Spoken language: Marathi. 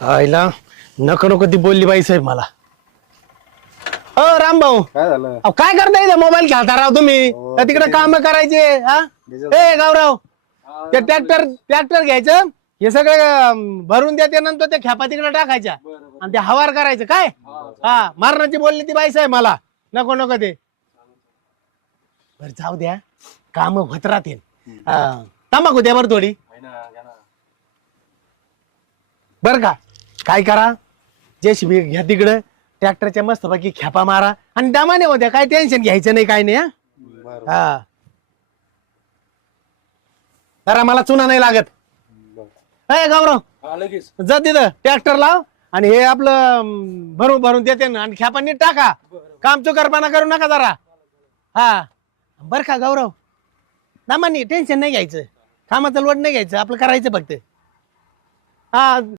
आईला नको नको ती बोलली बाई साहेब मला. रामभाऊ काय झालं? अहो, काय करताय इथं मोबाईल खेळता राव तुम्ही? का तिकडे काम करायचे? हा ए गावराव, ते ट्रॅक्टर घ्यायचं, हे सगळं भरून द्या, नंतर ते खेपा तिकडे टाकायच्या आणि ते हवार करायचं काय. हा मारण्याची बोलली ती बाई साहेब मला. नको नको ते बरं जाऊ द्या, काम होत राहतील. तंबाखू द्या बरं थोडी. बर का, काय करा, जेसीबी घ्या तिकडं, ट्रॅक्टरच्या मस्त बाकी खेपा मारा आणि दमाने होत्या, काय टेन्शन घ्यायचं नाही, काय नाही. हा जरा मला चुना नाही लागत. अय गौरव, लगेच जा तिथं ट्रॅक्टर लाव आणि हे आपलं भरून भरून देते ना, आणि खेपा नीट टाका. काम चुकारपणा करू नका जरा. हा बर का गौरव, दमाने टेन्शन नाही घ्यायचं, कामाचं लोड नाही घ्यायचं, आपलं करायचं फक्त. हा